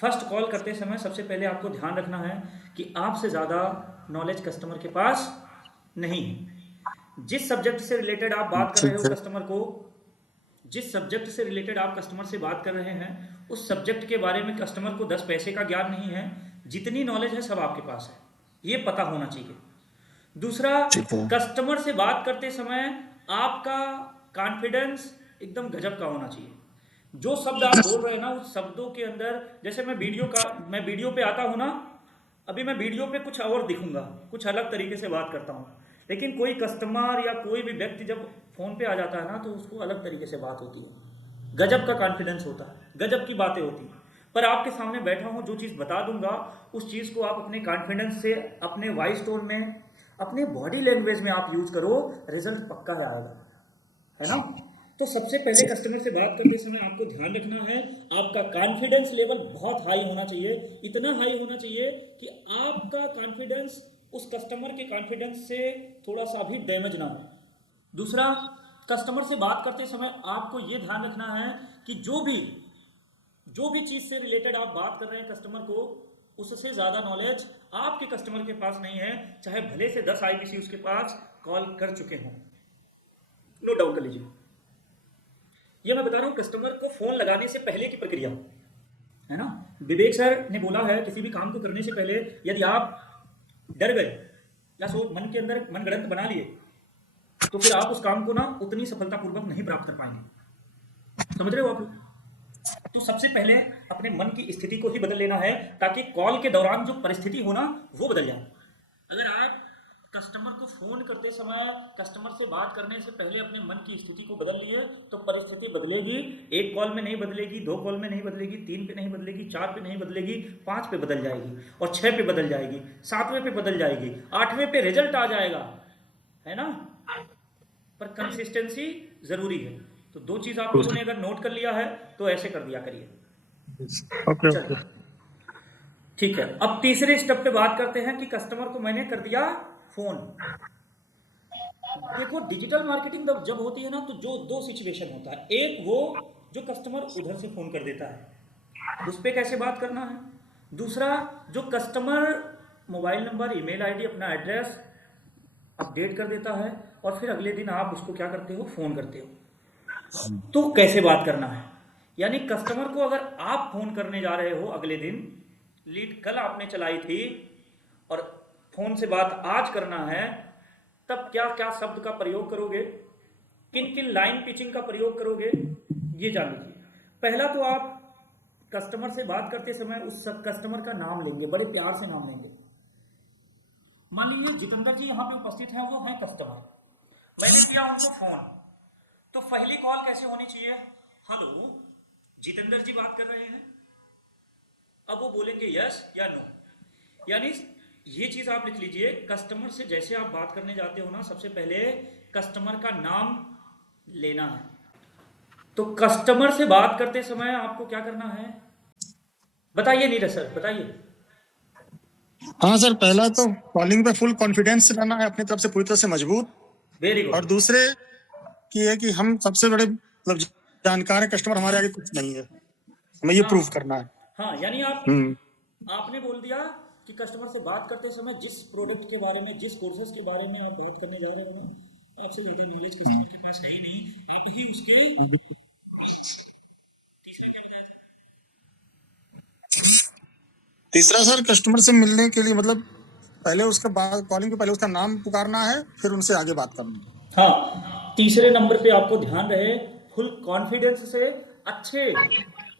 First call करते समय सबसे पहले आपको ध्यान रखना है कि आपसे ज़्यादा नॉलेज कस्टमर के पास नहीं है। जिस सब्जेक्ट से रिलेटेड आप बात कर रहे हो ठीक है। कस्टमर को, जिस सब्जेक्ट से रिलेटेड आप कस्टमर से बात कर रहे हैं, उस सब्जेक्ट के बारे में कस्टमर को 10 पैसे का ज्ञान नहीं है। जितनी नॉलेज है सब आपके पास है, ये पता होना चाहिए। दूसरा, ठीक है। कस्टमर से बात करते समय आपका कॉन्फिडेंस एकदम गजब का होना चाहिए। जो शब्द आप बोल रहे हैं ना, उस शब्दों के अंदर, जैसे मैं वीडियो पे आता हूँ ना, अभी मैं वीडियो पे कुछ और दिखूंगा, कुछ अलग तरीके से बात करता हूँ, लेकिन कोई कस्टमर या कोई भी व्यक्ति जब फोन पे आ जाता है ना, तो उसको अलग तरीके से बात होती है, गजब का कॉन्फिडेंस होता है, गजब की बातें होती हैं। पर आपके सामने बैठा हूँ, जो चीज़ बता दूंगा उस चीज़ को आप अपने कॉन्फिडेंस से, अपने वॉइस टोन में, अपने बॉडी लैंग्वेज में आप यूज करो, रिजल्ट पक्का है आएगा, है ना। तो सबसे पहले कस्टमर से बात करते समय आपको ध्यान रखना है, आपका कॉन्फिडेंस लेवल बहुत हाई होना चाहिए। इतना हाई होना चाहिए कि आपका कॉन्फिडेंस उस कस्टमर के कॉन्फिडेंस से थोड़ा सा भी डैमेज ना हो। दूसरा, कस्टमर से बात करते समय आपको ये ध्यान रखना है कि जो भी चीज़ से रिलेटेड आप बात कर रहे हैं कस्टमर को, उससे ज़्यादा नॉलेज आपके कस्टमर के पास नहीं है, चाहे भले से 10 आईबीसी उसके पास कॉल कर चुके हों। नो डाउट कर लीजिए, ये मैं बता रहा हूँ कस्टमर को फोन लगाने से पहले की प्रक्रिया, है ना। विवेक सर ने बोला है, किसी भी काम को करने से पहले यदि आप डर गए या मन के अंदर मनगढ़ंत बना लिए, तो फिर आप उस काम को ना उतनी सफलतापूर्वक नहीं प्राप्त कर पाएंगे। समझ रहे हो आप लोग? तो सबसे पहले अपने मन की स्थिति को ही बदल लेना है, ताकि कॉल के दौरान जो परिस्थिति हो ना, वो बदल जाए। अगर आप कस्टमर को फोन करते समय, कस्टमर से बात करने से पहले अपने मन की स्थिति को बदल लिए, तो परिस्थिति बदलेगी। एक कॉल में नहीं बदलेगी, 2 कॉल में नहीं बदलेगी, 3 पे नहीं बदलेगी, 4 पे नहीं बदलेगी, 5 पे बदल जाएगी, और 6 पे बदल जाएगी, 7वें पे बदल जाएगी, 8वें पे रिजल्ट आ जाएगा, है ना। पर कंसिस्टेंसी जरूरी है। तो 2 चीज आप लोगों ने अगर नोट कर लिया है तो ऐसे कर दिया करिए। Okay okay. चलिए, ठीक है। अब तीसरे स्टेप पे बात करते हैं कि कस्टमर को मैंने कर दिया फोन। देखो, डिजिटल मार्केटिंग जब होती है ना, तो जो 2 सिचुएशन होता है, एक वो जो कस्टमर उधर से फोन कर देता है, उस पर कैसे बात करना है। दूसरा, जो customer mobile number, email ID, अपना एड्रेस अपडेट कर देता है, और फिर अगले दिन आप उसको क्या करते हो, फोन करते हो, तो कैसे बात करना है। यानी कस्टमर को अगर आप फोन करने जा रहे हो अगले दिन, लीड कल आपने चलाई थी और फोन से बात आज करना है, तब क्या क्या शब्द का प्रयोग करोगे, किन किन लाइन पिचिंग का प्रयोग करोगे, ये जान लीजिए। पहला तो आप कस्टमर से बात करते समय उस कस्टमर का नाम लेंगे, बड़े प्यार से नाम लेंगे। मान लीजिए जितेंद्र जी यहाँ पे उपस्थित हैं, वो हैं कस्टमर, मैंने किया उनको फोन, तो पहली कॉल कैसे होनी चाहिए, हेलो जितेंद्र जी बात कर रहे हैं। अब वो बोलेंगे यस या नो। यानी ये चीज आप लिख लीजिए, कस्टमर से जैसे आप बात करने जाते हो ना, सबसे पहले कस्टमर का नाम लेना है। तो कस्टमर से बात करते समय आपको क्या करना है, बताइए नीरज सर, बताइए। हाँ सर, पहला तो कॉलिंग पे फुल कॉन्फिडेंस रहना है, अपनी तरफ से पूरी तरह से मजबूत। वेरी और गुड। दूसरे की है कि हम सबसे बड़े मतलब जानकार है, कस्टमर हमारे आगे कुछ नहीं है, हमें ये प्रूव हाँ करना है। हाँ, यानी हम्म। आपने बोल दिया कि कस्टमर से बात करते समय जिस प्रोडक्ट के बारे में, जिस कोर्सेज के बारे में आप बात करने जा रहे हो ना, आपसे ज़्यादा नॉलेज कस्टमर के पास है ही नहीं, आप ही उसकी। तीसरा क्या बताया था? तीसरा सर, कस्टमर से मिलने के लिए मतलब पहले उसका बात, कॉलिंग के पहले उसका नाम पुकारना है, फिर उनसे आगे बात करना है। हाँ, तीसरे नंबर पे आपको ध्यान रहे, फुल कॉन्फिडेंस से, अच्छे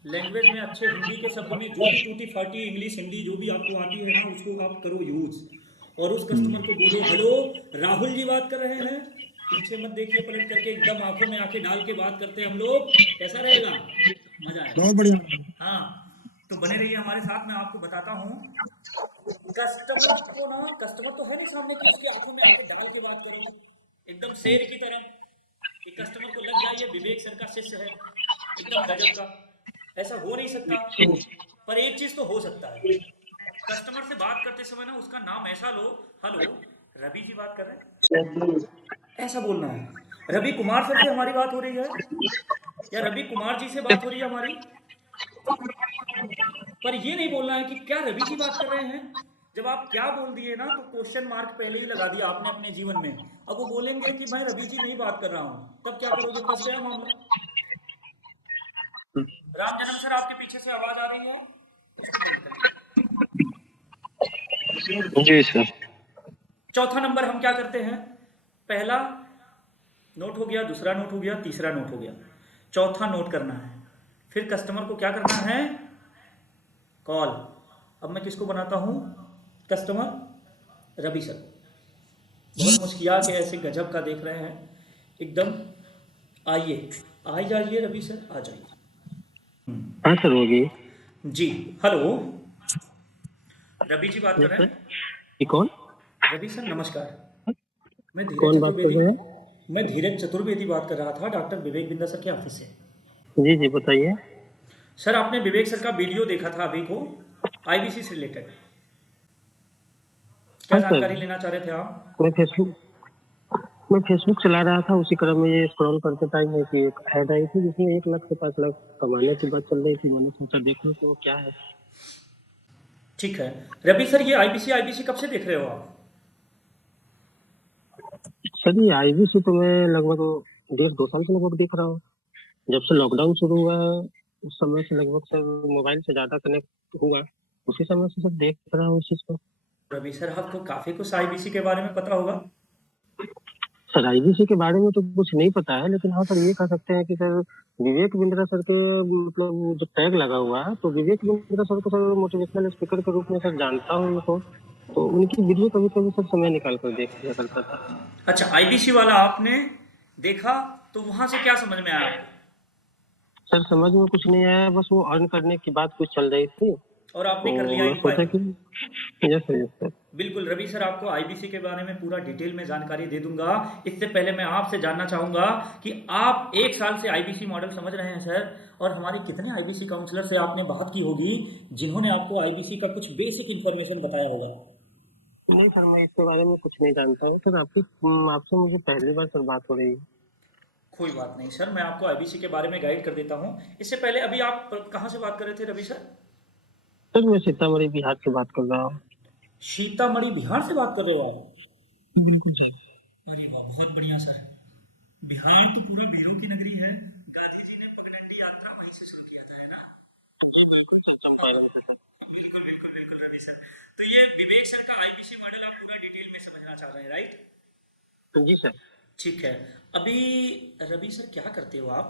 लैंग्वेज में, अच्छे हिंदी के शब्द में, जो भी टूटी फाटी इंग्लिश हिंदी जो भी आपको आती है ना, उसको आप करो यूज। और उस कस्टमर को बोलो, हेलो राहुल जी बात कर रहे हैं, पीछे मत देखिए पलट करके, एकदम आंखों में आंखें डाल के बात करते हैं हम लोग, कैसा रहेगा, मजा आएगा। बहुत बढ़िया। हाँ, तो बने रहिए हमारे साथ, मैं आपको बताता हूँ। कस्टमर को ना, कस्टमर तो है नहीं सामने कि उसकी आंखों में आंखें डाल के बात करो एकदम शेर की तरह, कि कस्टमर को लग जाए ये विवेक सर का शिष्य है, एकदम गजब का। ऐसा हो नहीं सकता। पर एक चीज तो हो सकता है, कस्टमर से बात करते समय ना उसका नाम ऐसा लो, हेलो रवि जी बात कर रहे हैं, ऐसा बोलना है। रवि कुमार सर से हमारी बात हो रही है, या रवि कुमार जी से बात हो रही है हमारी, पर ये नहीं बोलना है कि क्या रवि जी बात कर रहे हैं। जब आप क्या बोल दिए ना तो क्वेश्चन मार्क पहले ही लगा दिया आपने अपने जीवन में। अब वो बोलेंगे कि मैं रवि जी नहीं बात कर रहा हूँ, तब क्या करोगे? फंस गया मामला। राम जन्म सर, आपके पीछे से आवाज आ रही है, इसको बंद कर लीजिए। जी सर। चौथा नंबर हम क्या करते हैं, पहला नोट हो गया, दूसरा नोट हो गया, तीसरा नोट हो गया, चौथा नोट करना है। फिर कस्टमर को क्या करना है, कॉल। अब मैं किसको बनाता हूं, कस्टमर रवि सर। बहुत मुस्किया के ऐसे गजब का देख रहे हैं एकदम। आइए आ जाइए रवि सर, आ जाइए। हाँ सर, होगी। जी हेलो, रवि जी बात कर यस रहे सर। हैं। ये कौन रवि सर नमस्कार, मैं धीरज कौन बात कर चतुर्वेदी, रहे हैं? मैं धीरज चतुर्वेदी बात कर रहा था डॉक्टर विवेक बिंदा सर के ऑफिस से। जी जी, बताइए। सर आपने विवेक सर का वीडियो देखा था अभी को, आईबीसी से रिलेटेड, क्या हाँ सर, जानकारी लेना चाह रहे थे आप? मैं फेसबुक चला रहा था, उसी क्रम में ये स्क्रॉल करते टाइम है कि एक ऐड आई थी जिसमें 1 लाख से 5 लाख कमाने की बात चल रही थी। मैंने सोचा देख लूं कि वो क्या है। ठीक है रवि सर, ये आईबीसी आईबीसी कब से देख रहे हो आप? सर, ये आईबीसी तो मैं लगभग 1.5-2 साल से लगभग देख रहा हूँ। जब से लॉकडाउन शुरू हुआ है उस समय से लगभग सर मोबाइल से ज्यादा कनेक्ट हुआ, उसी समय से सब देख रहा हूँ इस चीज को। रवि सर आपको काफी कुछ आईबीसी के बारे में पता होगा। सर, आईबीसी के बारे में तो कुछ नहीं पता है, लेकिन हाँ सर ये कह सकते हैं कि सर विवेक बिंद्रा सर के मतलब जो टैग लगा हुआ है, तो विवेक बिंद्रा सर को सर मोटिवेशनल स्पीकर के रूप में सर जानता हूँ उनको। तो उनकी वीडियो कभी कभी सर समय निकाल कर देख लिया करता था। अच्छा, आईबीसी वाला आपने देखा, तो वहां से क्या समझ में आया आपको? सर समझ में कुछ नहीं आया, बस वो अर्न करने की बात कुछ चल रही थी, और आपने तो कर लिया मैं सोचा इंक्वायरी। कि यस सर, यस सर। बिल्कुल रवि सर, आपको आईबीसी के बारे में पूरा डिटेल में जानकारी दे दूंगा। इससे पहले मैं आपसे जानना चाहूंगा कि आप 1 साल से आईबीसी मॉडल समझ रहे हैं सर, और हमारे कितने आईबीसी काउंसलर से आपने बात की होगी जिन्होंने आपको आईबीसी का कुछ बेसिक इंफॉर्मेशन बताया होगा? नहीं सर, मैं इसके बारे में कुछ नहीं जानता हूँ सर। आपसे मुझे पहली बार सर बात हो रही है। कोई बात नहीं सर, मैं आपको आईबीसी के बारे में गाइड कर देता हूँ। इससे पहले अभी आप कहाँ से बात कर रहे थे रवि सर? सर मैं सीतामढ़ी बिहार से बात कर रहा हूँ। सीतामढ़ी बिहार से बात कर रहे हो आप? अरे वाह, बहुत बढ़िया सर। बिहार तो पूरा वीरों की नगरी है, गांधी जी ने पगडंडी यात्रा वहीं से शुरू किया था, है ना? बिल्कुल बिल्कुल बिल्कुल रवि सर। तो ये विवेक सर का आईबीसी मॉडल आप पूरा डिटेल में समझना चाह रहे हैं, राइट? जी सर। ठीक है। अभी रवि सर क्या करते हो आप?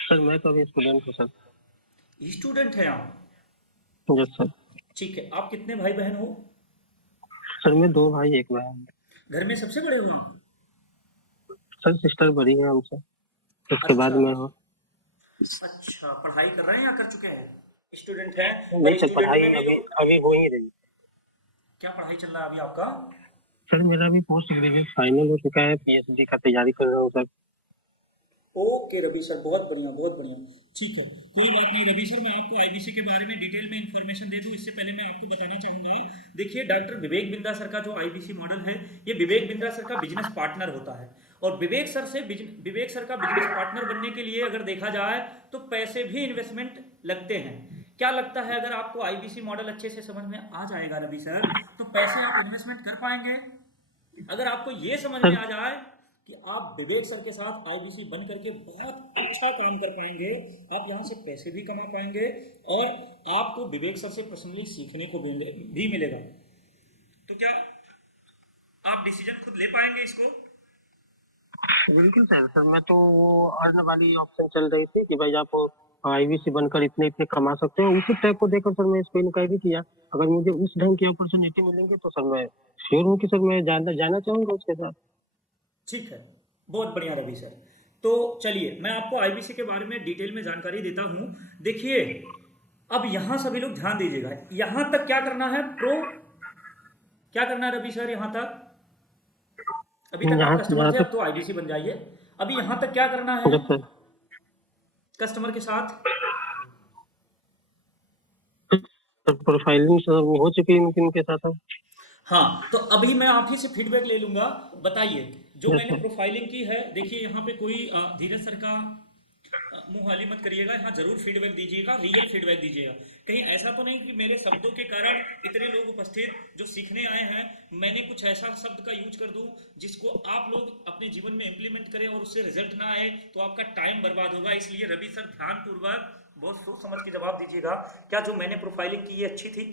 सर मैं तो अभी स्टूडेंट हूँ सर। स्टूडेंट हैं आप? Yes sir. ठीक है, आप कितने भाई बहन हो? सर मैं 2 भाई 1 बहन। घर में सबसे बड़े हो आप? सर सिस्टर बड़ी है हमसे, उसके बाद अच्छा मैं हूँ। अच्छा, पढ़ाई कर रहे हैं या कर चुके हैं? स्टूडेंट हैं। नहीं और सर, स्टूडेंट पढ़ाई में भी अभी तो अभी हो ही रही। क्या पढ़ाई चल रहा है अभी आपका? सर मेरा भी पोस्ट ग्रेजुएट फाइनल हो चुका है, पीएचडी का तैयारी कर रहा हूँ सर। ओके रवि सर, बहुत बढ़िया बहुत बढ़िया। ठीक है, कोई बात नहीं रवि सर, मैं आपको आईबीसी के बारे में डिटेल में इंफॉर्मेशन दे दूं इससे पहले मैं आपको बताना चाहूंगा। देखिए, डॉक्टर विवेक बिंदा सर का जो आईबीसी मॉडल है, ये विवेक बिंदा सर का बिजनेस पार्टनर होता है। और विवेक सर का बिजनेस पार्टनर बनने के लिए अगर देखा जाए तो पैसे भी इन्वेस्टमेंट लगते हैं। क्या लगता है, अगर आपको आईबीसी मॉडल अच्छे से समझ में आ जाएगा रवि सर, तो पैसे आप इन्वेस्टमेंट कर पाएंगे? अगर आपको ये समझ में सर आ जाए कि आप विवेक सर के साथ आईबीसी बन करके बहुत अच्छा काम कर पाएंगे, आप यहाँ से पैसे भी कमा पाएंगे, और आपको विवेक सर से पर्सनली सीखने को भी मिलेगा, तो क्या आप डिसीजन खुद ले पाएंगे इसको? बिल्कुल सर। सर मैं तो वो अर्न वाली ऑप्शन चल रही थी कि भाई आप आईबीसी बनकर इतने इतने कमा सकते हो, उसी टैग को देखकर सर मैं इस पे इंक्वायरी किया। अगर मुझे उस ढंग की अपॉर्चुनिटी मिलेंगे तो सर मैं श्योर हूँ कि सर मैं जाना चाहूंगा उसके साथ। ठीक है, बहुत बढ़िया रवि सर। तो चलिए मैं आपको आईबीसी के बारे में डिटेल में जानकारी देता हूँ। देखिए, अब यहाँ सभी लोग ध्यान दीजिएगा, यहाँ तक क्या करना है क्या करना है रवि सर यहाँ तक? अभी तक आप यहाँ कस्टमर यहाँ थे, अब तक। तो आईबीसी बन जाइए। अभी यहाँ तक क्या करना है यस सर। कस्टमर के साथ? सर प्रोफाइलिंग सर वो हो चुकी है उनके साथ। हाँ, तो अभी मैं आप ही से फीडबैक ले लूंगा। बताइए, जो यस मैंने सर। प्रोफाइलिंग की है, देखिए यहाँ पे कोई धीरज सर का मुंह खाली मत करिएगा, यहाँ जरूर फीडबैक दीजिएगा, रियल फीडबैक दीजिएगा। कहीं ऐसा तो नहीं कि मेरे शब्दों के कारण इतने लोग उपस्थित जो सीखने आए हैं, मैंने कुछ ऐसा शब्द का यूज कर दूं जिसको आप लोग अपने जीवन में इम्प्लीमेंट करें और उससे रिजल्ट ना आए तो आपका टाइम बर्बाद होगा। इसलिए रवि सर ध्यानपूर्वक बहुत सोच समझ के जवाब दीजिएगा। क्या जो मैंने प्रोफाइलिंग की ये अच्छी थी?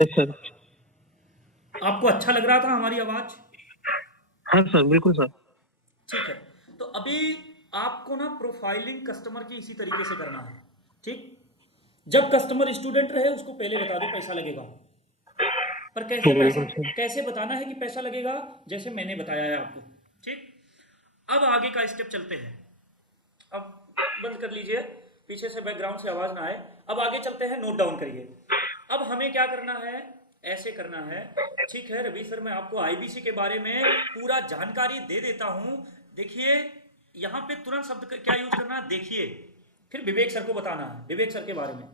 सर। आपको अच्छा लग रहा था हमारी आवाज? हाँ सर, बिल्कुल सर। ठीक है, तो अभी आपको ना प्रोफाइलिंग कस्टमर की इसी तरीके से करना है। ठीक, जब कस्टमर स्टूडेंट रहे उसको पहले बता दो पैसा लगेगा, पर कैसे पैसा, बिल्कुल सर। कैसे बताना है कि पैसा लगेगा, जैसे मैंने बताया है आपको। ठीक, अब आगे का स्टेप चलते हैं। अब बंद कर लीजिए, पीछे से बैकग्राउंड से आवाज ना आए। अब आगे चलते हैं, नोट डाउन करिए। अब हमें क्या करना है, ऐसे करना है। ठीक है रवि सर, मैं आपको आईबीसी के बारे में पूरा जानकारी दे देता हूं। देखिए यहां पे तुरंत शब्द क्या यूज करना है, देखिए, फिर विवेक सर को बताना है विवेक सर के बारे में,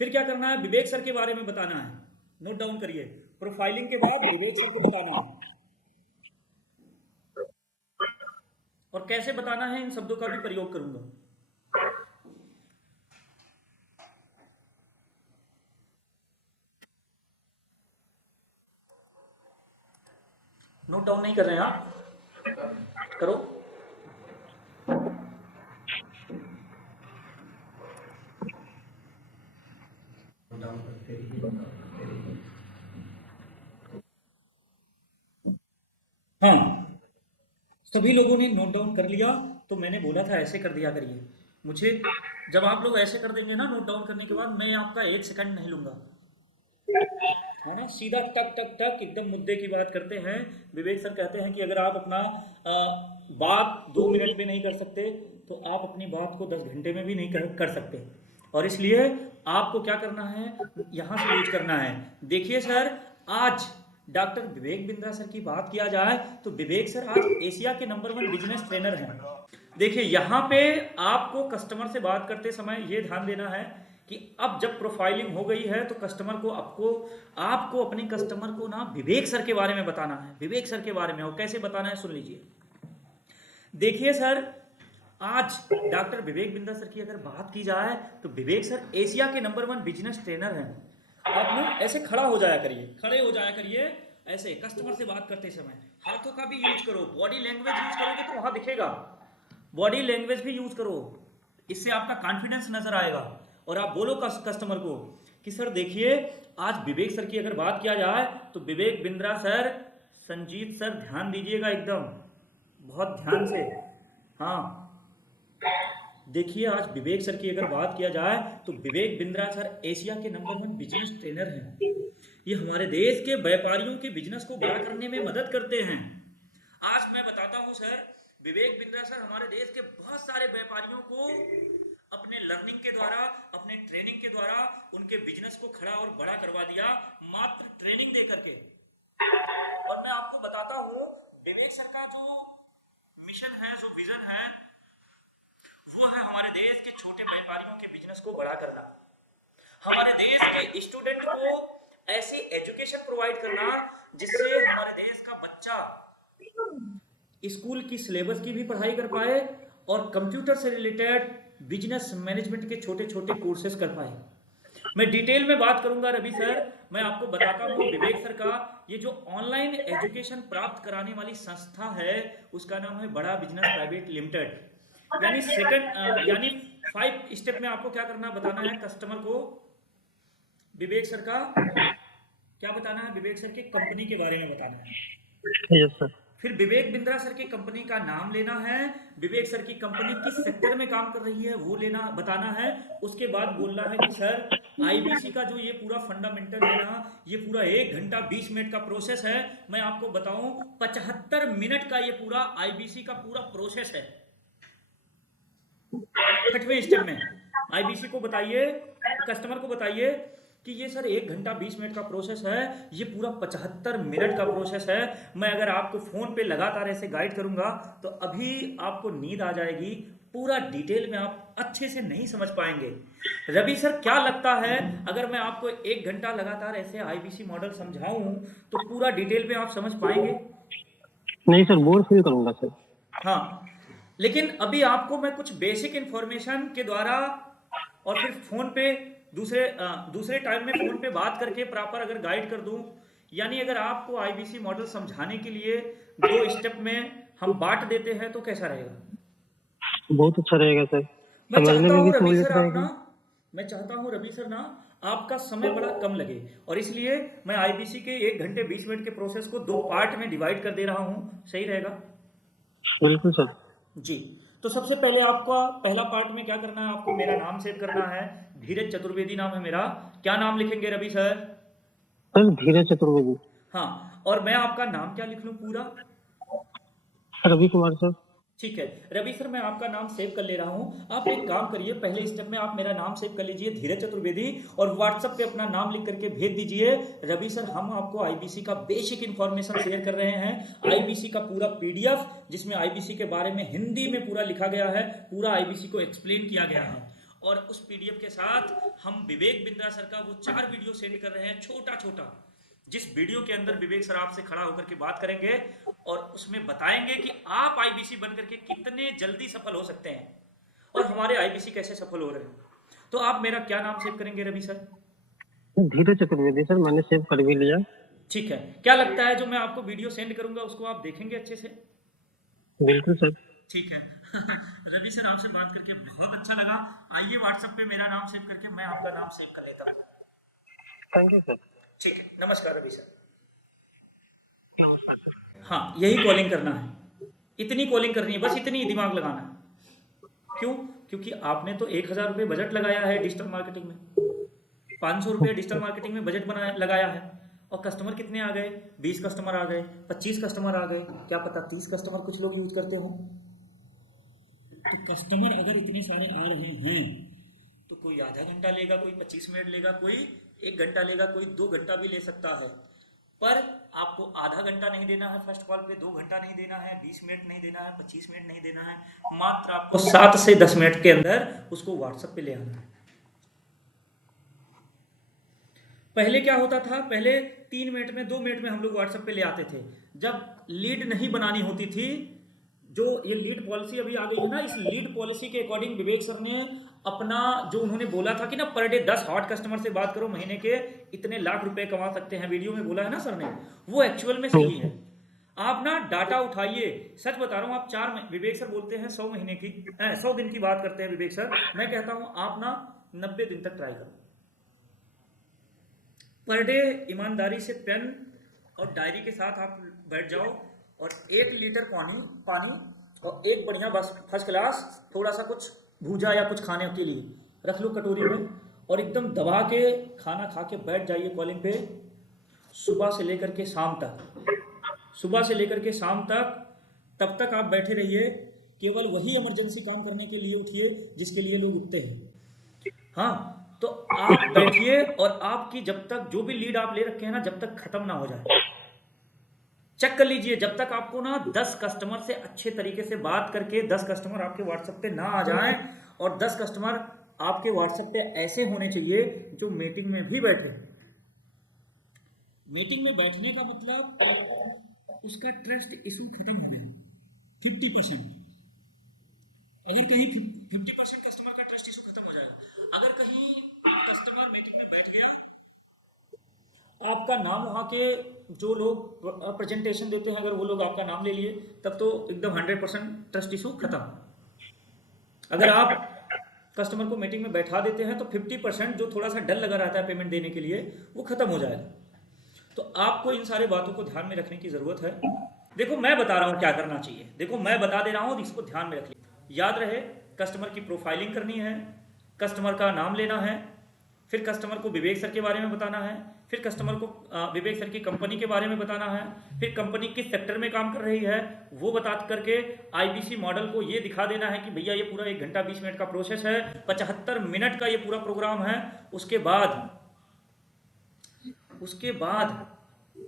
फिर क्या करना है विवेक सर के बारे में बताना है। नोट डाउन करिए, प्रोफाइलिंग के बाद विवेक सर को बताना है, और कैसे बताना है इन शब्दों का भी प्रयोग करूंगा। नोट डाउन नहीं कर रहे हैं आप? करो। हाँ, सभी लोगों ने नोट डाउन कर लिया, तो मैंने बोला था ऐसे कर दिया करिए। मुझे जब आप लोग ऐसे कर देंगे ना नोट डाउन करने के बाद, मैं आपका 1 सेकंड नहीं लूंगा, है ना, सीधा टक टक टक एकदम मुद्दे की बात करते हैं। विवेक सर कहते हैं कि अगर आप अपना बात 2 मिनट में नहीं कर सकते तो आप अपनी बात को 10 घंटे में भी नहीं कर सकते। और इसलिए आपको क्या करना है, यहाँ से यूज करना है। देखिए सर, आज डॉक्टर विवेक बिंद्रा सर की बात किया जाए तो विवेक सर आज एशिया के नंबर 1 बिजनेस ट्रेनर हैं। देखिए यहाँ पे आपको कस्टमर से बात करते समय ये ध्यान देना है कि अब जब प्रोफाइलिंग हो गई है तो कस्टमर को आपको अपने कस्टमर को ना विवेक सर के बारे में बताना है, विवेक सर के बारे में। और कैसे बताना है सुन लीजिए। देखिए सर, आज डॉक्टर विवेक बिंद्रा सर की अगर बात की जाए तो विवेक सर एशिया के नंबर 1 बिजनेस ट्रेनर हैं। आप ना ऐसे खड़ा हो जाया करिए, खड़े हो जाया करिए, ऐसे कस्टमर से बात करते समय हाथों का भी यूज करो, बॉडी लैंग्वेज यूज करोगे तो वहां दिखेगा, बॉडी लैंग्वेज भी यूज करो, इससे आपका कॉन्फिडेंस नजर आएगा। और आप बोलो कस्टमर को कि सर देखिए, आज विवेक सर की अगर बात किया जाए तो विवेक बिंद्रा सर, संजीत सर ध्यान दीजिएगा एकदम बहुत ध्यान से। हाँ, देखिए आज विवेक सर की अगर बात किया जाए तो विवेक बिंद्रा सर एशिया के नंबर 1 बिजनेस ट्रेनर हैं। ये हमारे देश के व्यापारियों के बिजनेस को बड़ा करने में मदद करते हैं। आज मैं बताता हूँ सर, विवेक बिंद्रा सर हमारे देश के बहुत सारे व्यापारियों को अपने लर्निंग के द्वारा, अपने ट्रेनिंग के द्वारा उनके बिजनेस को खड़ा और बड़ा करवा दिया, मात्र ट्रेनिंग दे करके। और मैं आपको बताता हूँ, विवेक सर का जो मिशन है, जो विजन है, वो है हमारे देश के छोटे व्यापारियों के बिजनेस को बड़ा करना, हमारे देश के स्टूडेंट को ऐसी एजुकेशन प्रोवाइड करना जिससे हमारे देश का बच्चा स्कूल की सिलेबस की भी पढ़ाई कर पाए और कंप्यूटर से रिलेटेड बिजनेस मैनेजमेंट के छोटे छोटे कोर्सेज कर पाए। मैं डिटेल में बात करूंगा रवि सर, मैं आपको बताता हूँ विवेक सर का ये जो ऑनलाइन एजुकेशन प्राप्त कराने वाली संस्था है उसका नाम है बड़ा बिजनेस प्राइवेट लिमिटेड। यानी 5 स्टेप में आपको क्या करना बताना है कस्टमर को, विवेक सर का क्या बताना है, विवेक सर की कंपनी के बारे में बताना है। Yes sir. फिर विवेक बिंद्रा सर की कंपनी का नाम लेना है, विवेक सर की कंपनी किस सेक्टर में काम कर रही है वो लेना बताना है। उसके बाद बोलना है कि सर आईबीसी का जो ये पूरा फंडामेंटल है ना, ये पूरा 1 घंटा 20 मिनट का प्रोसेस है। मैं आपको बताऊं 75 मिनट का ये पूरा आईबीसी का पूरा प्रोसेस है। 6वें स्टेप में आईबीसी को बताइए, कस्टमर को बताइए कि ये सर 1 घंटा 20 मिनट का प्रोसेस है, ये पूरा 75 मिनट का प्रोसेस है। मैं अगर आपको फोन पे लगातार ऐसे गाइड करूंगा तो अभी आपको नींद आ जाएगी, पूरा डिटेल में आप अच्छे से नहीं समझ पाएंगे। रवि सर क्या लगता है अगर मैं आपको 1 घंटा लगातार ऐसे आईबीसी मॉडल समझाऊं तो पूरा डिटेल में आप समझ पाएंगे? नहीं सर, बोर फील करूंगा सर। हाँ, लेकिन अभी आपको मैं कुछ बेसिक इंफॉर्मेशन के द्वारा और फिर फ़ोन पे दूसरे टाइम में फ़ोन पे बात करके प्रॉपर अगर गाइड कर दूं, यानी अगर आपको आईबीसी मॉडल समझाने के लिए 2 स्टेप में हम बांट देते हैं तो कैसा रहेगा? बहुत अच्छा रहेगा सर, मैं समझने चाहता में भी हूँ रवि सहूलियत सर आप ना रहेगी। मैं चाहता हूँ रवि सर ना आपका समय बड़ा कम लगे, और इसलिए मैं आईबीसी के 1 घंटे 20 मिनट के प्रोसेस को 2 पार्ट में डिवाइड कर दे रहा हूँ। सही रहेगा? बिल्कुल सर। जी। तो सबसे पहले आपका पहला पार्ट में क्या करना है, आपको मेरा नाम सेव करना है। धीरज चतुर्वेदी नाम है मेरा। क्या नाम लिखेंगे रवि सर? सर धीरज चतुर्वेदी। हाँ, और मैं आपका नाम क्या लिख लूँ पूरा? रवि कुमार सर। ठीक है रवि सर, मैं आपका नाम सेव कर ले रहा हूँ। आप एक काम करिए, पहले स्टेप में आप मेरा नाम सेव कर लीजिए धीरज चतुर्वेदी, और व्हाट्सएप पे अपना नाम लिख करके भेज दीजिए। रवि सर, हम आपको आईबीसी का बेसिक इन्फॉर्मेशन शेयर कर रहे हैं। आईबीसी का पूरा पीडीएफ जिसमें आईबीसी के बारे में हिंदी में पूरा लिखा गया है, पूरा आईबीसी को एक्सप्लेन किया गया है। और उस पीडीएफ के साथ हम विवेक बिंद्रा सर का वो 4 वीडियो सेंड कर रहे हैं, छोटा छोटा, जिस वीडियो के अंदर विवेक सर आपसे खड़ा होकर के बात करेंगे और उसमें बताएंगे कि आप आईबीसी बनकर के कितने जल्दी सफल हो सकते हैं और हमारे आईबीसी कैसे सफल हो रहे हैं। तो आप मेरा क्या नाम सेव करेंगे रवि सर? धीरज चतुर्वेदी सर, मैंने सेव कर भी लिया। ठीक है, क्या लगता है जो मैं आपको वीडियो सेंड करूंगा उसको आप देखेंगे अच्छे से? बिल्कुल सर। ठीक है। रवि सर, आपसे बात करके बहुत अच्छा लगा। आइए व्हाट्सएप पे मेरा नाम सेव करके मैं आपका नाम सेव कर लेता हूँ। Thank you sir. ठीक है, नमस्कार रवि सर। नमस्कार सर। हाँ, यही कॉलिंग करना है, इतनी कॉलिंग करनी है, बस इतनी ही दिमाग लगाना है। क्यों? क्योंकि आपने तो 1000 रुपये बजट लगाया है डिजिटल मार्केटिंग में, 500 रुपये डिजिटल मार्केटिंग में बजट बनाया लगाया है, और कस्टमर कितने आ गए? 20 कस्टमर आ गए, 25 कस्टमर आ गए, क्या पता 30 कस्टमर कुछ लोग यूज करते हो। तो कस्टमर अगर इतने सारे आ रहे हैं तो कोई आधा घंटा लेगा, कोई 25 मिनट लेगा, कोई 1 घंटा लेगा, कोई 2 घंटा भी ले सकता है। पर आपको आधा घंटा नहीं देना है फर्स्ट कॉल पे, 2 घंटा नहीं देना है, 20 मिनट नहीं देना है, 25 मिनट नहीं देना है, मात्र आपको 7 से 10 मिनट के अंदर उसको व्हाट्सएप पे ले आना है। पहले क्या होता था, पहले 3 मिनट में 2 मिनट में हम लोग व्हाट्सएप पे ले आते थे, जब लीड नहीं बनानी होती थी। जो ये लीड पॉलिसी अभी आ गई है ना, इस लीड पॉलिसी के अकॉर्डिंग विवेक सर ने अपना जो उन्होंने बोला था कि ना पर डे 10 हॉट कस्टमर से बात करो, महीने के इतने लाख रुपए कमा सकते हैं, वीडियो में बोला है ना सर ने, वो एक्चुअल में सही है। आप ना डाटा उठाइए, सच बता रहा हूँ, आप 4 विवेक सर बोलते हैं 100 महीने की 100 दिन की बात करते हैं विवेक सर, मैं कहता हूँ आप ना 90 दिन तक ट्राई करो। पर डे ईमानदारी से पेन और डायरी के साथ आप बैठ जाओ और 1 लीटर पानी और एक बढ़िया बस फर्स्ट क्लास थोड़ा सा कुछ भूजा या कुछ खाने के लिए रख लो कटोरी में, और एकदम दबा के खाना खा के बैठ जाइए कॉलिंग पे, सुबह से लेकर के शाम तक, सुबह से लेकर के शाम तक, तब तक आप बैठे रहिए। केवल वही इमरजेंसी काम करने के लिए उठिए जिसके लिए लोग उठते हैं। हाँ, तो आप बैठिए और आपकी जब तक जो भी लीड आप ले रखे हैं ना, जब तक खत्म ना हो जाए, चेक कर लीजिए, जब तक आपको ना 10 कस्टमर से अच्छे तरीके से बात करके 10 कस्टमर आपके व्हाट्सएप पे ना आ जाएं, और 10 कस्टमर आपके व्हाट्सएप पे ऐसे होने चाहिए जो मीटिंग में भी बैठे। मीटिंग में बैठने का मतलब उसका ट्रस्ट इशू खत्म हो गया 50%। अगर कहीं 50% कस्टमर का ट्रस्ट इशू खत्म हो जाएगा। अगर कहीं कस्टमर मीटिंग में बैठ गया, आपका नाम वहाँ के जो लोग प्रेजेंटेशन देते हैं, अगर वो लोग आपका नाम ले लिए, तब तो एकदम 100% ट्रस्ट इशू खत्म। अगर आप कस्टमर को मीटिंग में बैठा देते हैं तो 50% जो थोड़ा सा डर लगा रहता है पेमेंट देने के लिए, वो खत्म हो जाएगा। तो आपको इन सारे बातों को ध्यान में रखने की जरूरत है। देखो मैं बता रहा हूँ क्या करना चाहिए, देखो मैं बता दे रहा हूँ, इसको ध्यान में रखिए। याद रहे, कस्टमर की प्रोफाइलिंग करनी है, कस्टमर का नाम लेना है, फिर कस्टमर को विवेक सर के बारे में बताना है, फिर कस्टमर को विवेक सर की कंपनी के बारे में बताना है, फिर कंपनी किस सेक्टर में काम कर रही है वो बता करके आईबीसी मॉडल को ये दिखा देना है कि भैया ये पूरा 1 घंटा 20 मिनट का प्रोसेस है, 75 मिनट का ये पूरा प्रोग्राम है। उसके बाद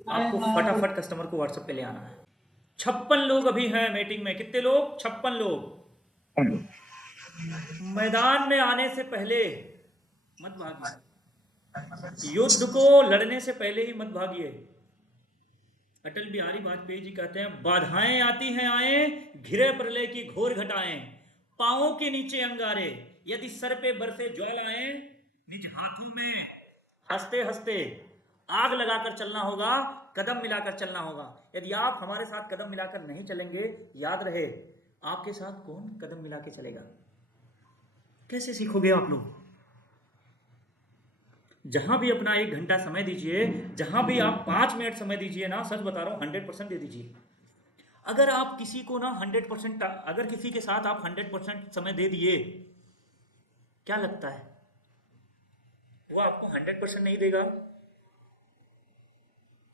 आपको फटाफट कस्टमर को व्हाट्सएप पे ले आना है। 56 लोग अभी हैं मीटिंग में, कितने लोग? 56 लोग। मैदान में आने से पहले मत भागिए, युद्ध को लड़ने से पहले ही मत भागिए। अटल बिहारी वाजपेयी जी कहते हैं, बाधाएं आती हैं आए, घिरे प्रलय की घोर घटाएं, पांवों के नीचे अंगारे, यदि सर पे बरसे ज्वालाएं, निज हाथों में हंसते हंसते आग लगाकर चलना होगा, कदम मिलाकर चलना होगा। यदि आप हमारे साथ कदम मिलाकर नहीं चलेंगे, याद रहे आपके साथ कौन कदम मिला के चलेगा? कैसे सीखोगे आप लोग? जहां भी अपना 1 घंटा समय दीजिए, जहां भी आप 5 मिनट समय दीजिए ना, सच बता रहा हूं 100% दे दीजिए। अगर आप किसी को ना 100%, अगर किसी के साथ आप 100% समय दे दिए, क्या लगता है वो आपको 100% नहीं देगा?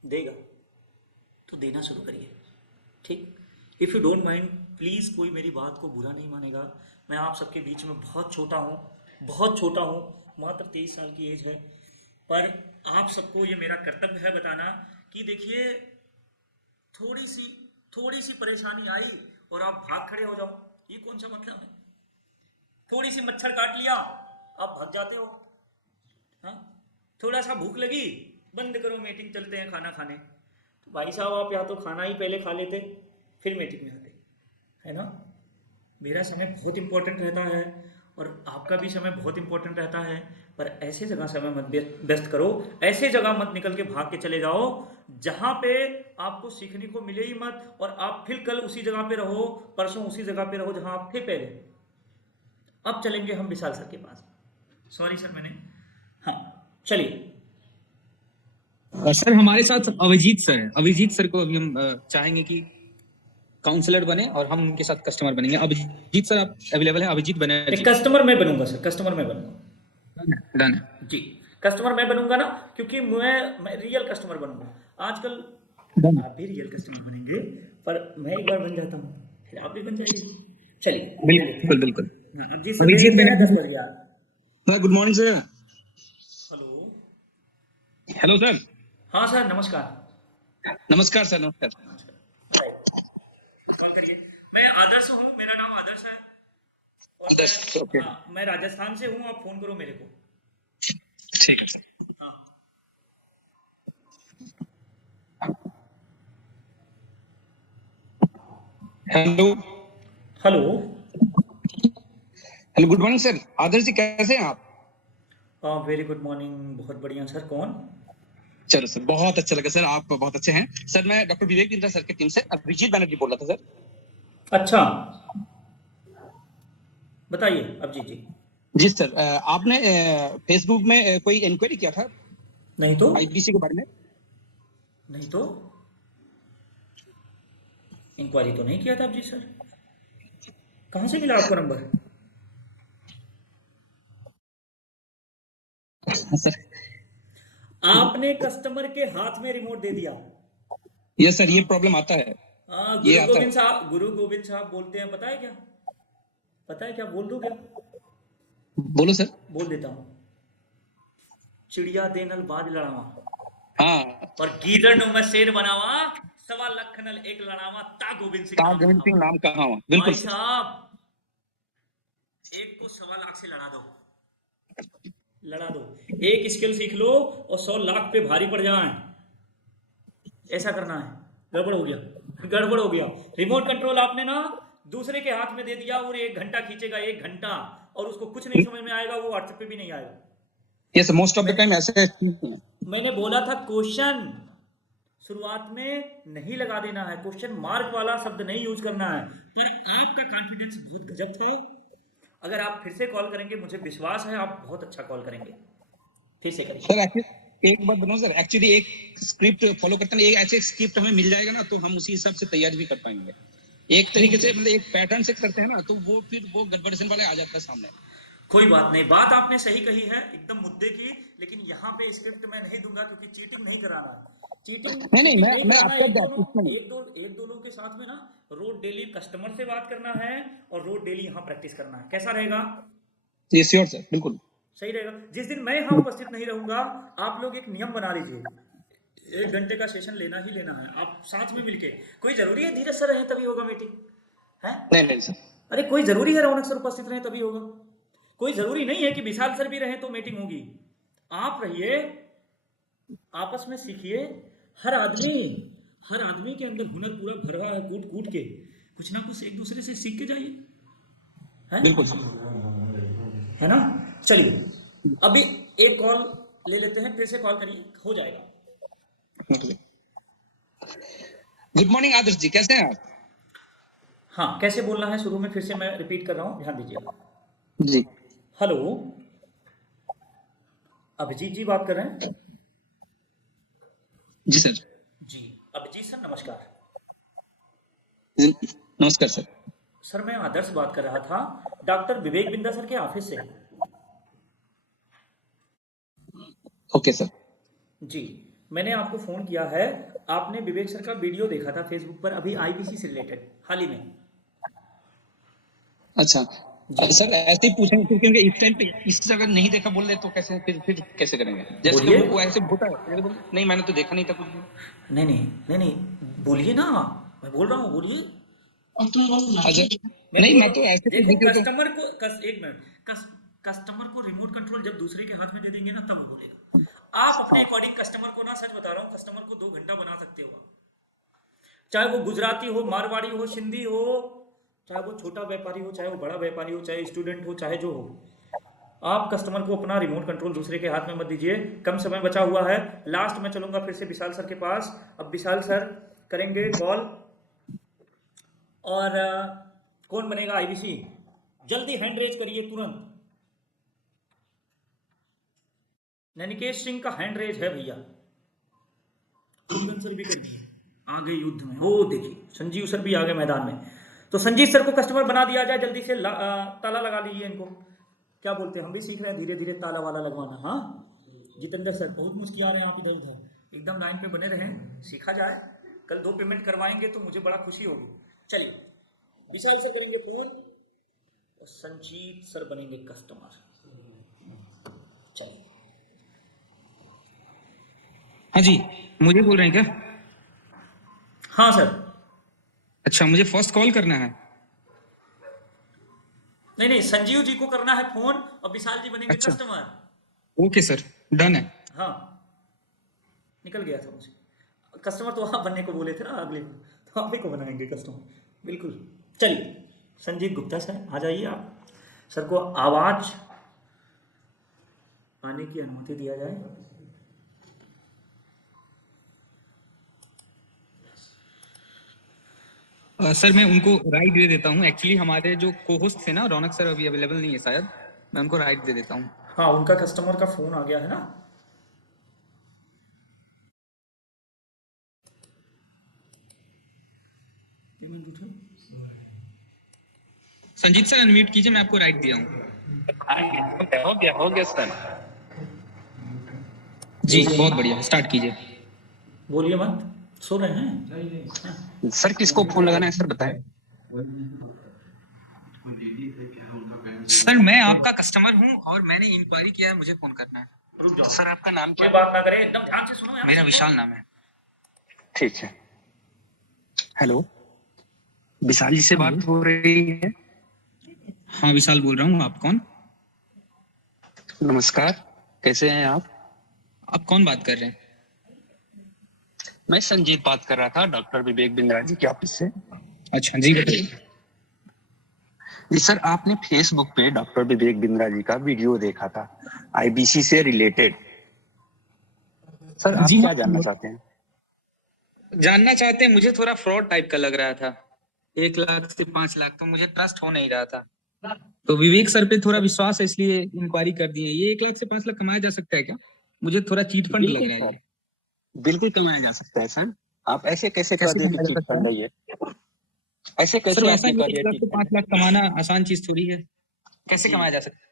देगा। तो देना शुरू करिए, ठीक? If you don't mind please, कोई मेरी बात को बुरा नहीं मानेगा। मैं आप सबके बीच में बहुत छोटा हूँ, बहुत छोटा हूँ, मात्र 23 साल की एज है, पर आप सबको ये मेरा कर्तव्य है बताना कि देखिए थोड़ी सी परेशानी आई और आप भाग खड़े हो जाओ, ये कौन सा मतलब है? थोड़ी सी मच्छर काट लिया आप भाग जाते हो, हाँ? थोड़ा सा भूख लगी, बंद करो मीटिंग, चलते हैं खाना खाने। तो भाई साहब आप या तो खाना ही पहले खा लेते फिर मीटिंग में आते, है ना? मेरा समय बहुत इंपॉर्टेंट रहता है और आपका भी समय बहुत इंपॉर्टेंट रहता है, पर ऐसे जगह समय मत व्यस्त करो, ऐसे जगह मत निकल के भाग के चले जाओ जहाँ पे आपको सीखने को मिले ही मत, और आप फिर कल उसी जगह पे रहो, परसों उसी जगह पे रहो जहाँ आप थे पहले। अब चलेंगे हम विशाल सर के पास। सॉरी सर मैंने, हाँ चलिए। सर हमारे साथ अभिजीत सर है। अभिजीत सर को अभी हम चाहेंगे कि काउंसलर बने और हम उनके साथ कस्टमर बनेंगे। अभिजीत सर आप अवेलेबल हैं? अभिजीत बनर्जी। कस्टमर मैं बनूंगा सर, कस्टमर मैं बनूंगा। डन है। जी, कस्टमर मैं बनूंगा ना, क्योंकि मैं रियल कस्टमर बनूंगा। आजकल डन। आप भी रियल कस्टमर बनेंगे, पर मैं एक बार बन जाता हूँ फिर आप भी बन जाइए। चलिए बिल्कुल बिल्कुल। हाँ, अब जी सर अभिजीत देख रहे हैं, 10 बनर्जी। बज गया। Sir good morning sir. Hello, hello sir. हाँ सर नमस्कार। नमस्कार सर। नमस्कार। कॉल करिए। मैं आदर्श हूँ, मेरा नाम आदर्श है, और आदर्श, ओके। हाँ मैं राजस्थान से हूँ। आप फोन करो मेरे को। ठीक है सर। हाँ hello. Hello. Hello good morning sir. Adarsh ji कैसे हैं आप? वेरी गुड मॉर्निंग, बहुत बढ़िया सर। कौन? चलो सर बहुत अच्छा लगा सर, आप बहुत अच्छे हैं सर। मैं डॉक्टर विवेक बिंद्रा सर की टीम से अभिजीत बनर्जी बोल रहा था सर। अच्छा, बताइए अभिजीत जी। जी सर, आपने फेसबुक में कोई इंक्वायरी किया था नहीं तो, आईबीसी के बारे में? नहीं तो इंक्वायरी तो नहीं किया था अभिजीत सर। कहाँ से मिला आपका नंबर? सर आपने कस्टमर के हाथ में रिमोट दे दिया। ये सर ये प्रॉब्लम आता है। ये आता है। गुरु गोविंद साहब बोलते हैं, पता है क्या? पता है क्या? बोल दूं क्या? बोलो सर। बोल देता हूँ। चिड़िया देनल बाज लड़ावा, हाँ। और गीदड़ में शेर बनावा, 1.25 लाख नल एक लड़ावा, ता गोविंद सिंह नाम गोविंद सिंह कहावा। नाम कहाँ हुआ? बिल्कुल भाई सर। साहब एक को 1.25 लाख से लड़ा दो, लड़ा दो। एक स्किल सीख लो और 100 लाख पे भारी पड़ जाए, ऐसा करना है। गड़बड़ हो गया, गड़बड़ हो गया। रिमोट कंट्रोल आपने ना दूसरे के हाथ में दे दिया, और 1 घंटा खींचेगा, 1 घंटा, और उसको कुछ नहीं समझ में आएगा, वो व्हाट्सएप पे भी नहीं आएगा। Yes most of the time ऐसे। मैंने बोला था क्वेश्चन शुरुआत में नहीं लगा देना है, क्वेश्चन मार्क वाला शब्द नहीं यूज करना है। पर आपका कॉन्फिडेंस बहुत गजब है। अगर आप फिर से कॉल करेंगे, मुझे विश्वास है आप बहुत अच्छा कॉल करेंगे। फिर से करिए सर एक्चुअली एक बात बताऊं सर, एक्चुअली एक स्क्रिप्ट फॉलो करते हैं, एक ऐसे स्क्रिप्ट हमें मिल जाएगा ना तो हम उसी हिसाब से तैयारी भी कर पाएंगे। एक तरीके से मतलब एक पैटर्न से करते हैं ना तो वो फिर वो गड़बड़ेशन वाले आ जाता है सामने। कोई बात नहीं, बात आपने सही कही है एकदम मुद्दे की, लेकिन यहाँ पे स्क्रिप्ट मैं नहीं दूंगा, क्योंकि चीटिंग नहीं कराना। नहीं चीटिंग नहीं मैं कराना। आपका एक दो लोग के साथ में ना रोज डेली कस्टमर से बात करना है, और रोज डेली यहाँ प्रैक्टिस करना है। कैसा रहेगा? ये श्योर सर, बिल्कुल सही रहेगा। जिस दिन मैं यहाँ उपस्थित नहीं रहूंगा, आप लोग एक नियम बना लीजिए, 1 घंटे का सेशन लेना ही लेना है, आप साथ में मिलके। कोई जरूरी है धीरज सर रहे तभी होगा मीटिंग है? नहीं सर। अरे कोई जरूरी है रौनक सर उपस्थित रहे तभी होगा? कोई जरूरी नहीं है कि विशाल सर भी रहे तो मीटिंग होगी। आप रहिए, आपस में सीखिए। हर आदमी के अंदर हुनर पूरा भरा है, कूट कूट के कुछ ना कुछ एक दूसरे से सीख के जाइए, है? बिल्कुल सर। है ना। चलिए अभी एक कॉल ले लेते हैं, फिर से कॉल करिए, हो जाएगा। गुड मॉर्निंग आदर्श जी, कैसे हैं आप? हाँ, कैसे बोलना है शुरू में, फिर से मैं रिपीट कर रहा हूँ, ध्यान दीजिएगा। जी हेलो, अभिजीत जी बात कर रहे हैं? जी सर। जी, अभिजीत सर नमस्कार। नमस्कार सर। सर मैं आदर्श बात कर रहा था, डॉक्टर विवेक बिंदा सर के ऑफिस से। Okay sir. जी, मैंने आपको फ़ोन किया है, आपने विवेक सर का वीडियो देखा था फेसबुक पर अभी आईपीसी से रिलेटेड, हाल ही में। अच्छा जी सर, ऐसे ही पूछें क्योंकि इस टाइम पे इस जगह नहीं देखा बोल रहे तो कैसे, फिर कैसे करेंगे? जैसे बोलिए। वो ऐसे होता है, ऐसे बोले, नहीं मैंने तो देखा नहीं था कुछ भी। नहीं नहीं नहीं नहीं, बोलिए ना, मैं बोल रहा हूँ, बोलिए। अच्छा मैं नहीं, बोल मैं रहा तो हूँ, ऐसे तो देखो वीडियो तो कस्टमर को एक मिनट, कस्टमर को रिमोट कंट्रोल जब दूसरे के हाथ में दे देंगे ना, तब वो बोलेगा। आप अपने अकॉर्डिंग कस्टमर को ना, सच बता रहा हूँ, कस्टमर को 2 घंटा बना सकते हो, चाहे वो गुजराती हो, मारवाड़ी हो, सिंधी हो, चाहे वो छोटा व्यापारी हो, चाहे वो बड़ा व्यापारी हो, चाहे स्टूडेंट हो, चाहे जो हो। आप कस्टमर को अपना रिमोट कंट्रोल दूसरे के हाथ में मत दीजिए। कम समय बचा हुआ है, लास्ट में चलूंगा फिर से विशाल सर के पास। अब विशाल सर करेंगे कॉल, और कौन बनेगा आईबीसी, जल्दी हैंड रेज करिए तुरंत। नैनिकेश सिंह का हैंड रेज है भैया, सर भी कर दिए, आ गए युद्ध में, हो देखिए संजीव सर भी आ गए मैदान में। तो संजीव सर को कस्टमर बना दिया जाए, जल्दी से ताला लगा लीजिए इनको। क्या बोलते हैं, हम भी सीख रहे हैं धीरे धीरे ताला वाला लगवाना। हाँ जितेंद्र सर, बहुत मुश्किल आ रहे हैं आप इधर उधर, एकदम लाइन पे बने रहें, सीखा जाए। कल 2 पेमेंट करवाएंगे तो मुझे बड़ा खुशी होगी। चलिए विशाल सर करेंगे फोन, संजीव सर बनेंगे कस्टमर। चलिए। हाँ जी, मुझे बोल रहे हैं क्या? हाँ सर। अच्छा, मुझे फर्स्ट कॉल करना है। नहीं नहीं, संजीव जी को करना है फोन और विशाल जी बनेंगे अच्छा कस्टमर। ओके सर, डन है। हाँ, निकल गया था मुझे, कस्टमर तो आप बनने को बोले थे ना अगले को, तो आप ही को बनाएंगे कस्टमर, बिल्कुल। चलिए संजीव गुप्ता सर आ जाइए आप, सर को आवाज आने की अनुमति दिया जाए। सर मैं उनको राइट दे देता हूँ। एक्चुअली हमारे जो को होस्ट थे ना, रौनक सर अभी अवेलेबल नहीं है शायद, मैं उनको राइट दे देता हूँ। हाँ, उनका कस्टमर का फोन आ गया है ना। संजीत सर अनम्यूट कीजिए, मैं आपको राइट दिया हूँ। हो गया सर। जी बहुत बढ़िया, स्टार्ट कीजिए। बोलिए मत, सो रहे हैं। सर किसको फोन लगाना है सर बताएं। सर मैं आपका कस्टमर हूँ और मैंने इंक्वायरी किया है, मुझे फोन करना है। रुक जाओ सर आपका नाम कोई क्या? बात ना करें, एकदम ध्यान से सुनो यार। मेरा विशाल नाम है। ठीक है। हेलो, विशाल जी से बात हो रही है? हाँ विशाल बोल रहा हूँ, आप कौन? नमस्कार, कैसे हैं आप कौन बात कर रहे हैं? मैं संजीत बात कर रहा था, डॉक्टर विवेक बिंद्रा जी के ऑफिस से। अच्छा जी बताइए। जी सर, आपने फेसबुक पे डॉक्टर विवेक बिंद्रा जी का वीडियो देखा था आईबीसी से रिलेटेड। सर आप जी क्या हाँ, जानना चाहते हैं? जानना चाहते हैं, मुझे थोड़ा फ्रॉड टाइप का लग रहा था। 1 लाख से 5 लाख तो मुझे ट्रस्ट हो नहीं रहा था, तो विवेक सर पे थोड़ा विश्वास है इसलिए इंक्वायरी कर दिए। ये 1 लाख से 5 लाख कमाया जा सकता है क्या? मुझे थोड़ा चीट फंड लग रहा है ये। बिल्कुल कमाया जा सकता है सर। आप ऐसे कैसे कह कैसे दिए कि कमाया जा चीट सकता फंड है? है ये? ऐसे सर कैसे वैसा आपने ये कह 1 दिया लाख चीट से फंड 5 लाख कमाना आसान चीज थोड़ी है। कैसे जी, कमाया जा सकता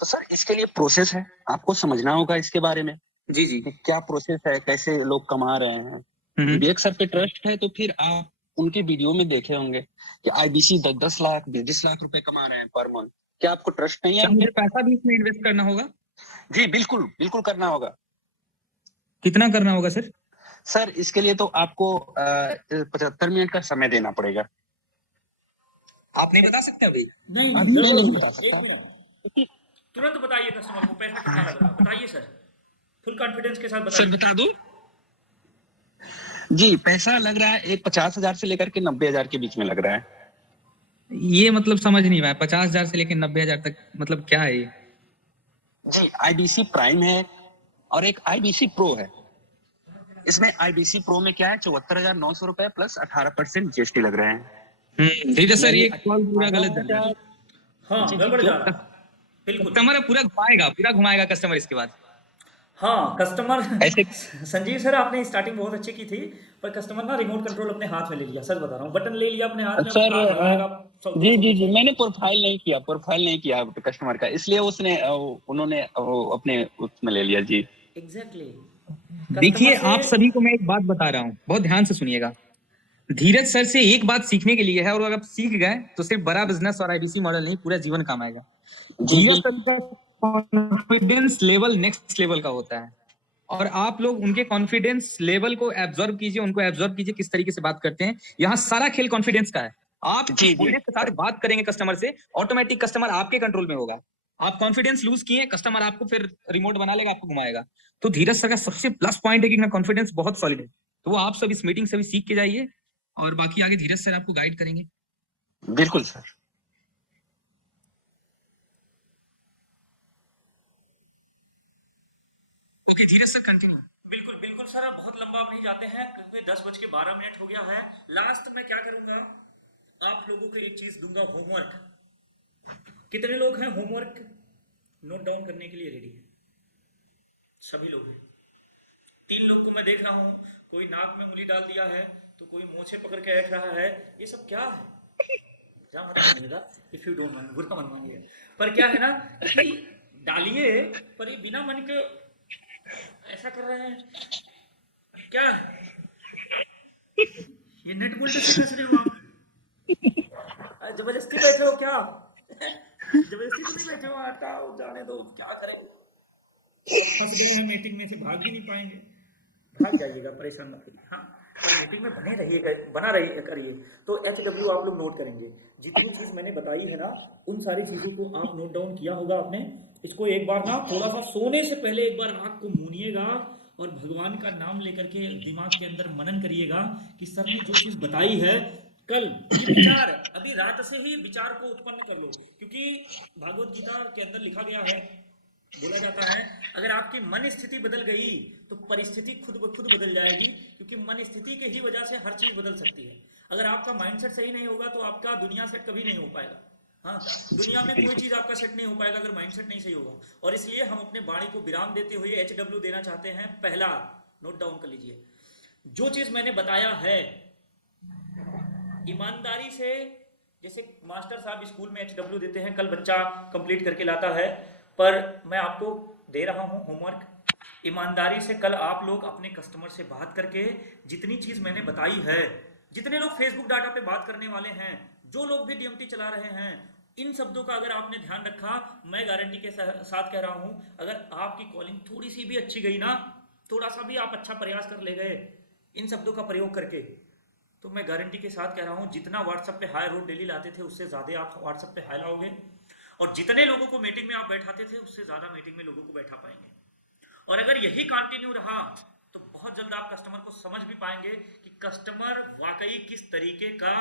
तो सर इसके लिए प्रोसेस है, आपको समझना होगा इसके बारे में है? जी जी। कि क्या प्रोसेस है, कैसे लोग कमा रहे हैं। विवेक सर पे ट्रस्ट है तो फिर आप उनके वीडियो में देखे होंगे कि आईबीसी 10-10 लाख 20 लाख रुपए कमा रहे हैं पर मंथ। क्या आपको ट्रस्ट नहीं है क्या उन मुझे पे? पैसा भी इसमें इन्वेस्ट करना होगा? जी बिल्कुल बिल्कुल करना होगा कितना करना होगा सर? सर। इसके लिए तो आपको 75 मिनट का समय देना पड़ेगा। आप नहीं बता सकते अभी? नहीं नहीं, अभी मैं जरूर, नहीं बता एक सकता मिनट, तुरंत बताइए कस्टमर को पैसा कितना लग रहा है, बताइए सर, फुल कॉन्फिडेंस के साथ सर बताइए। बता दो। जी पैसा लग रहा है एक 50,000 से लेकर के 90,000 के बीच में लग रहा है। ये मतलब समझ नहीं आया, 50,000 से लेकर 90,000 तक मतलब क्या है ये? जी, आईबीसी प्राइम है और एक आईबीसी प्रो है। इसमें आईबीसी प्रो में क्या है, 74,900 रुपए प्लस 18% जीएसटी लग रहे हैं। धीरज सर, यानी ये कॉल पूरा गलत जा रहा है। 18,000। हाँ, जी गड़बड़ क्यों? जा रहा है, बिल्कुल। कस्टमर पूरा घुमाएगा कस्टमर इसके बाद। हाँ, कस्टमर ऐसे संजीव सर, आपने स्टार्टिंग बहुत अच्छी की थी, पर कस्टमर ना रिमोट कंट्रोल अपने हाथ में ले लिया, सच बता रहा हूँ, बटन ले लिया अपने हाथ में, अब सर कार भगाएगा जी 200 जी की जी, स्पीड मैंने में। प्रोफाइल नहीं किया कस्टमर का, इसलिए उन्होंने अपने उसमें ले लिया जी। एग्जैक्टली। देखिए, कस्टमर से आप सभी को मैं एक बात बता रहा हूँ, बहुत ध्यान से सुनिएगा। धीरज सर से एक बात सीखने के लिए है, और अगर आप सीख गए तो सिर्फ बड़ा बिजनेस और आईबीसी मॉडल नहीं, पूरा जीवन काम आएगा। जी धीरज जी सर का कॉन्फिडेंस लेवल नेक्स्ट लेवल का होता है, और आप लोग उनके कॉन्फिडेंस लेवल को एब्जॉर्ब कीजिए, उनको एब्जॉर्ब कीजिए किस तरीके से बात करते हैं। यहाँ सारा खेल कॉन्फिडेंस का है। आप जी जी कॉन्फिडेंस के साथ बात करेंगे कस्टमर से, ऑटोमेटिक कस्टमर आपके कंट्रोल में होगा। आप कॉन्फिडेंस लूज किए, कस्टमर आपको फिर रिमोट बना लेगा, आपको घुमाएगा। तो धीरज सर का सबसे प्लस पॉइंट है कि ना कॉन्फिडेंस बहुत सॉलिड है। तो वो आप सब इस मीटिंग से भी सीख के जाइए, और बाकी आगे धीरज सर आपको गाइड करेंगे। बिल्कुल सर। ओके धीरज सर, कंटिन्यू। बिल्कुल बिल्कुल सर, अब बहुत लंबा अब नहीं जाते हैं क्योंकि 10:12 हो गया है। लास्ट में क्या करूंगा, आप लोगों को एक चीज दूंगा, होमवर्क। कितने लोग हैं होमवर्क नोट डाउन करने के लिए रेडी है? सभी लोग हैं। 3 लोग को मैं देख रहा हूँ, कोई नाक में उंगली डाल दिया है, तो कोई मोछे पकड़ के रख रहा है। ये सब क्या है? क्या मत मानिएगा, इफ यू डोंट माइंड, बुरा मत मानिए। पर क्या है ना कि डालिए, पर ये बिना मन के ऐसा कर रहे हैं, क्या है? ये नेट बोल्ट से कस रहे हो आप? जबरदस्ती बैठे हो क्या? जबरदस्ती तो नहीं बैठे हो, हटाओ जाने दो, क्या करेंगे? अब फंस गए हैं मीटिंग में से, भाग भी नहीं पाएंगे। भाग जाइएगा, परेशान मत करिए। हाँ, पर मीटिंग में बने रहिएगा, बना रहिए करिए। तो HW आप लोग नोट करेंगे, जितनी चीज़ मैंने बताई है ना, उन सारी चीज़ों को आप नोट डाउन किया होगा आपने। इसको एक बार ना थोड़ा सा सोने से पहले एक बार आँख को मूनिएगा, और भगवान का नाम लेकर के दिमाग के अंदर मनन करिएगा कि सर ने जो चीज़ बताई है कल, ये विचार अभी रात से ही विचार को उत्पन्न कर लो। क्योंकि भागवत गीता के अंदर लिखा गया है, बोला जाता है, अगर आपकी मन स्थिति बदल गई तो परिस्थिति खुद ब खुद बदल जाएगी, क्योंकि मन स्थिति के ही वजह से हर चीज बदल सकती है। अगर आपका माइंडसेट सही नहीं होगा तो आपका दुनिया सेट कभी नहीं हो पाएगा। हाँ, दुनिया में कोई चीज आपका सेट नहीं हो पाएगा अगर माइंडसेट नहीं सही होगा। और इसलिए हम अपने वाणी को विराम देते हुए HW देना चाहते हैं। पहला नोट डाउन कर लीजिए, जो चीज मैंने बताया है ईमानदारी से, जैसे मास्टर साहब स्कूल में HW देते हैं, कल बच्चा कंप्लीट करके लाता है, पर मैं आपको दे रहा हूं होमवर्क। ईमानदारी से कल आप लोग अपने कस्टमर से बात करके जितनी चीज मैंने बताई है, जितने लोग फेसबुक डाटा पे बात करने वाले हैं, जो लोग भी DMT चला रहे हैं, इन शब्दों का अगर आपने ध्यान रखा, मैं गारंटी के साथ कह रहा हूं, अगर आपकी कॉलिंग थोड़ी सी भी अच्छी गई ना, थोड़ा सा भी आप अच्छा प्रयास कर ले गए इन शब्दों का प्रयोग करके, तो मैं गारंटी के साथ कह रहा हूँ, जितना व्हाट्सएप पे हाई रोड डेली लाते थे उससे ज़्यादा आप व्हाट्सएप पे हाई लाओगे, और जितने लोगों को मीटिंग में आप बैठाते थे उससे ज़्यादा मीटिंग में लोगों को बैठा पाएंगे। और अगर यही कंटिन्यू रहा तो बहुत जल्द आप कस्टमर को समझ भी पाएंगे कि कस्टमर वाकई किस तरीके का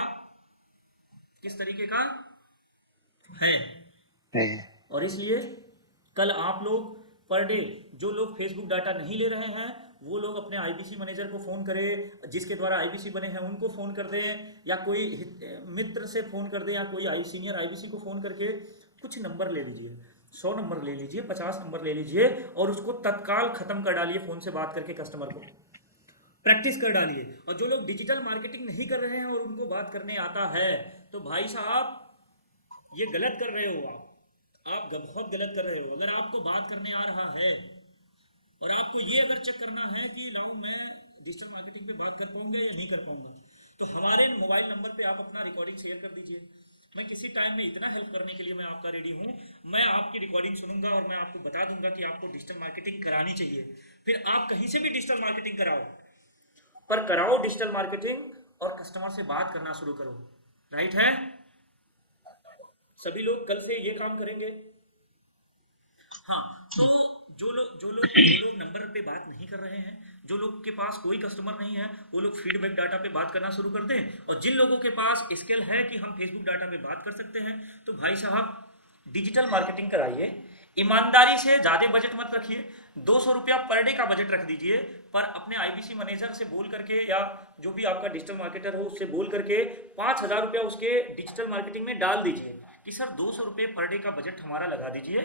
है। और इसलिए कल आप लोग पर डे, जो लोग फेसबुक डाटा नहीं ले रहे हैं वो लोग अपने IBC मैनेजर को फ़ोन करें, जिसके द्वारा IBC बने हैं उनको फ़ोन कर दें, या कोई मित्र से फ़ोन कर दें, या कोई सीनियर IBC को फ़ोन करके कुछ नंबर ले लीजिए, 100 नंबर ले लीजिए, 50 नंबर ले लीजिए, और उसको तत्काल ख़त्म कर डालिए। फ़ोन से बात करके कस्टमर को प्रैक्टिस कर डालिए। और जो लोग डिजिटल मार्केटिंग नहीं कर रहे हैं और उनको बात करने आता है, तो भाई साहब ये गलत कर रहे हो, आप बहुत गलत कर रहे हो। अगर आपको बात करने आ रहा है और आपको ये अगर चेक करना है कि लाओ मैं डिजिटल मार्केटिंग पे बात कर पाऊंगा या नहीं कर पाऊंगा, तो हमारे मोबाइल नंबर पे आप अपना रिकॉर्डिंग शेयर कर दीजिए। मैं किसी टाइम में इतना हेल्प करने के लिए मैं आपका रेडी हूँ। मैं आपकी रिकॉर्डिंग सुनूंगा और मैं आपको बता दूंगा कि आपको डिजिटल मार्केटिंग करानी चाहिए। फिर आप कहीं से भी डिजिटल मार्केटिंग कराओ, पर कराओ डिजिटल मार्केटिंग और कस्टमर से बात करना शुरू करो। राइट है? सभी लोग कल से ये काम करेंगे। हाँ, तो जो लोग नंबर पे बात नहीं कर रहे हैं, जो लोग के पास कोई कस्टमर नहीं है, वो लोग फीडबैक डाटा पे बात करना शुरू कर दें। और जिन लोगों के पास स्किल है कि हम फेसबुक डाटा पे बात कर सकते हैं, तो भाई साहब डिजिटल मार्केटिंग कराइए। ईमानदारी से ज्यादा बजट मत रखिए, 200 रुपया पर डे का बजट रख दीजिए, पर अपने आईबीसी मैनेजर से बोल करके या जो भी आपका डिजिटल मार्केटर हो उससे बोल करके 5,000 रुपया उसके डिजिटल मार्केटिंग में डाल दीजिए कि सर 200 रुपये पर डे का बजट हमारा लगा दीजिए,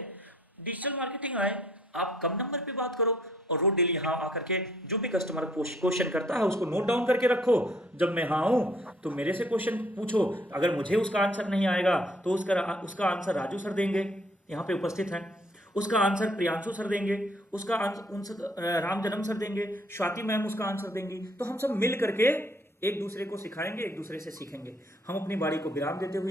डिजिटल मार्केटिंग आए, आप कम नंबर पे बात करो और रोज डेली यहाँ आकर के जो भी कस्टमर क्वेश्चन करता है उसको नोट डाउन करके रखो, जब मैं हाँ हूँ तो मेरे से क्वेश्चन पूछो, अगर मुझे उसका आंसर नहीं आएगा तो उसका आंसर राजू सर देंगे, यहाँ पे उपस्थित हैं, उसका आंसर प्रियांशु सर देंगे, उसका आंसर राम जन्म सर देंगे, स्वाति मैम उसका आंसर देंगी, तो हम सब मिल करके एक दूसरे को सिखाएंगे, एक दूसरे से सीखेंगे। हम अपनी बारी को विराम देते हुए